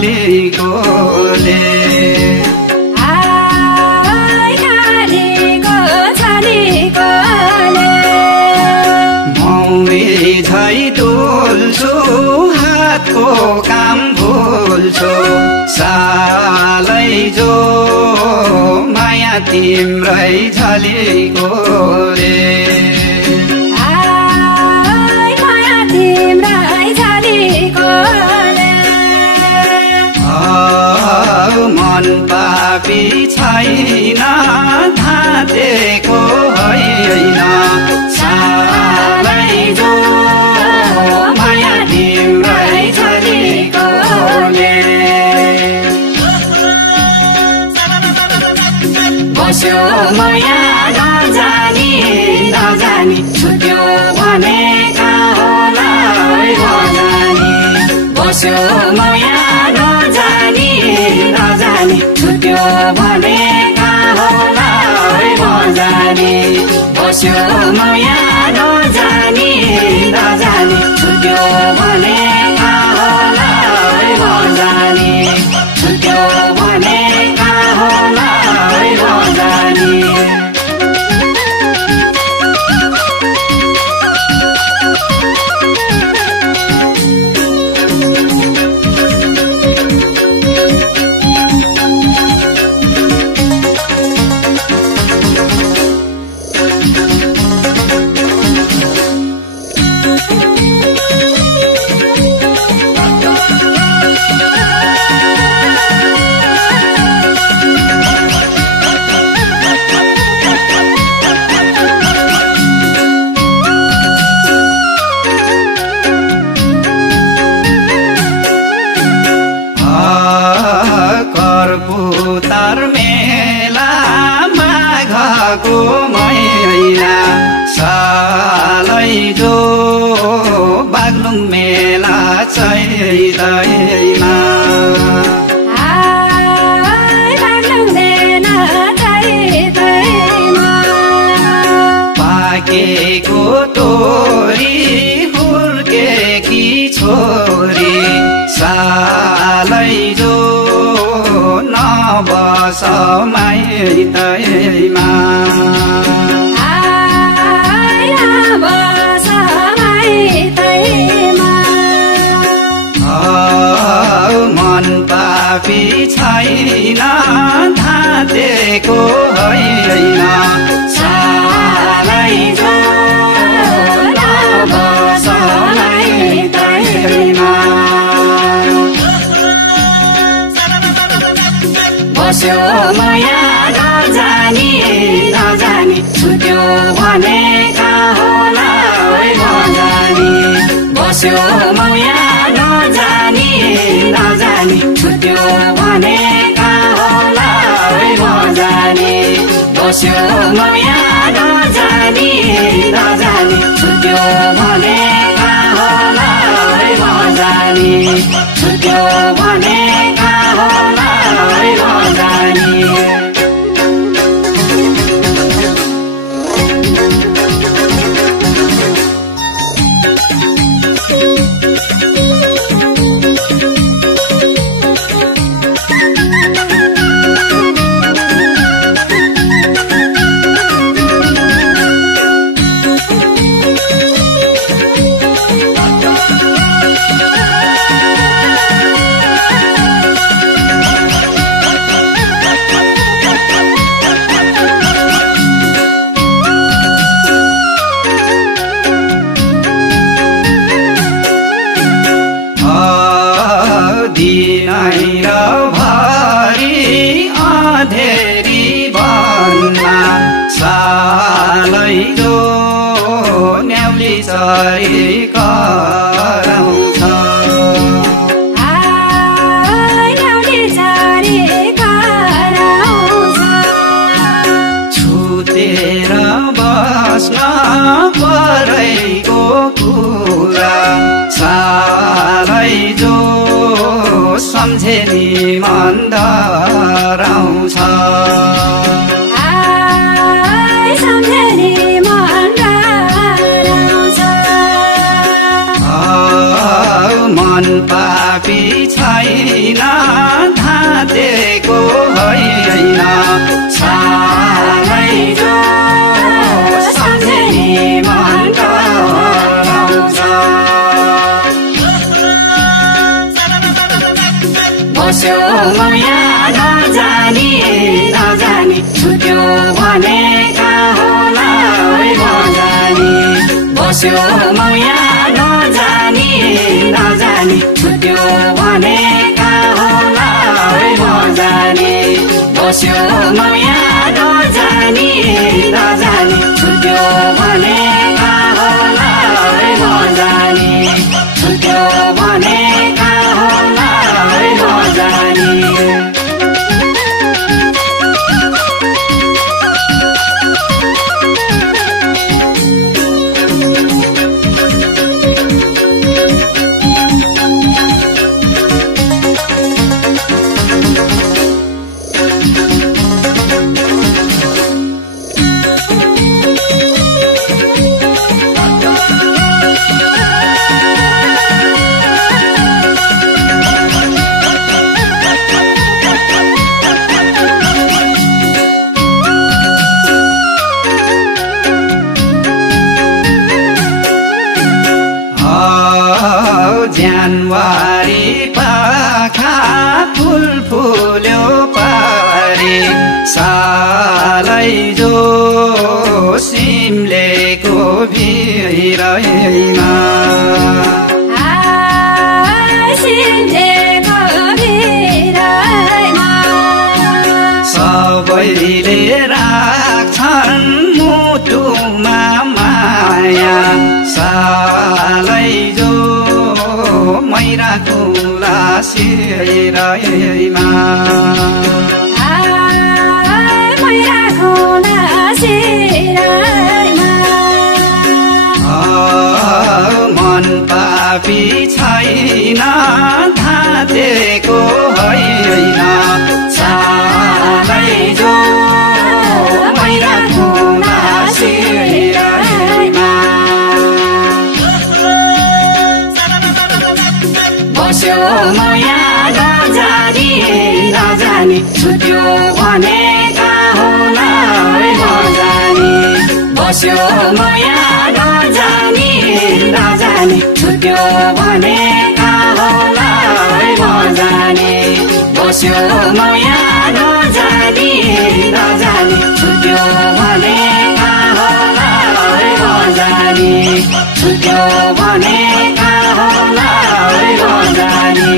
छलेकोले झै डोल्छु हातको काम भुल्छु सालै जो माया तिम्रै झलेकोले मन पापी छैन धातेको होइन सालै जो माया तिम्रै झलेकोले बस्यो माया नजानी नजानी छुट्यो भने कहाँ होला नजानी बस्यो माया नजानी नजानी छुट्यो भने कहाँ होला नजानी बस्यो माया नजानी नजानी छुट्यो भने कहाँ होला नजानी छुट्यो भने कहाँ होला नजानी कर्पुतार मेला माघको महिना सालै जो बागलुङ मेला चैतैमा पाकेको तोरी हुर्केकी छोरी सालै जो नबस माइतैमा मन पापी छैन धातेको होइन सालै जो नबस माइतैमा बस्यो माया नजानी नजानी छुट्यो भने कहाँ होला नजानी बस्यो माया नजानी नजानी छुट्यो भने कहाँ होला नजानी बस्यो माया नजानी नजानी छुट्यो भने कहाँ होला नजानी छुट्यो भने कहाँ होला नजानी दिनै र भरि अँधेरी भन्ना सालै जो न्याउली चरी कराउँछ छुतेर बस्न परेको कुरा सालै जो सम्झेनी मन डराउँछ मन पापी छैन छैन धातेको होइन सालै जो सम्झेनी मन कराउँछ बस्यो माया नजानी छुट्यो भने कहाँ होला नजानी बस्यो माया नजानी छुट्यो भने कहाँ होला नजानी बस्यो माया नजानी छुट्यो भने कहाँ होला नजानी छुट्यो भने कहाँ होला नजानी जनवरी पाखा फुल फुल्यो पारी सालै जो सिमलेको भिरैमा सबैले राख्छन् मुटुमा माया सालै जो मैराको लासिरैमा मैराको लासिरैमा मन पापी छैन धातेको होइन सालै जो मैराको लासिरैमा बस्यो माया नजानी छुट्यो भने कहाँ होला नजानी बस्यो माया नजानी छुट्यो भने कहाँ होला नजानी बस्यो माया नजानी छुट्यो भने कहाँ होला नजानी छुट्यो भने कहाँ होला नजानी